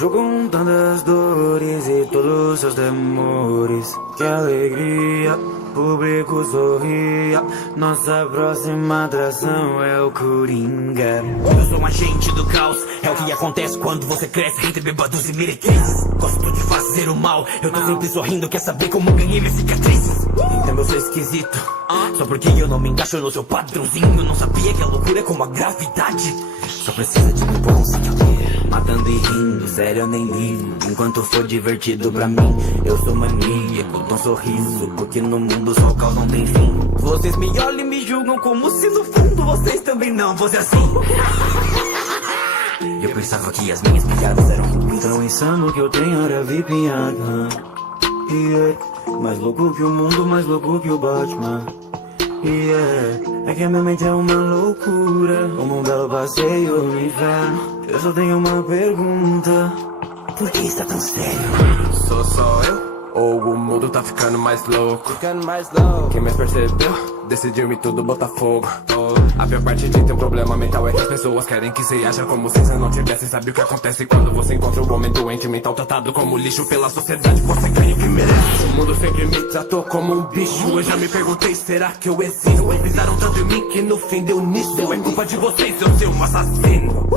juntando as dores e todos os seus temores. Que alegria, público sorria. Nossa próxima atração é o Coringa. Eu sou um agente do caos, é o que acontece quando você cresce entre bêbados e meretrizes. Gosto de fazer o mal, eu tô sempre sorrindo, quer saber como ganhei minhas cicatrizes? Então eu sou esquisito, só porque eu não me encaixo no seu padrãozinho. Não sabia que a loucura é como a gravidade, só precisa de um empurrãozinho. Matando e rindo, sério eu nem ligo. Enquanto for divertido pra mim, eu sou maníaco, dou um sorriso, porque no mundo só o caos não tem fim. Vocês me olham e me julgam como se no fundo vocês também não fossem assim. Eu pensava que as minhas piadas eram ruins. Tão insano que eu tenho hora vi piada. Mais louco que o mundo, mais louco que o Batman. É que a minha mente é uma loucura, como um belo passeio no inferno. Eu só tenho uma pergunta: por que está tão sério? Sou só eu? Ou o mundo tá ficando mais louco? Quem mais percebeu? Decidiu-me tudo botar fogo. A pior parte de ter um problema mental é que as pessoas querem que você haja como se você não tivesse. Sabe o que acontece quando você encontra um homem doente mental tratado como lixo pela sociedade? Você ganha o que merece. O mundo sempre me tratou como um bicho. Eu já me perguntei, será que eu existo? Pisaram tanto em mim que no fim deu nisso. É culpa de vocês, eu ser um assassino.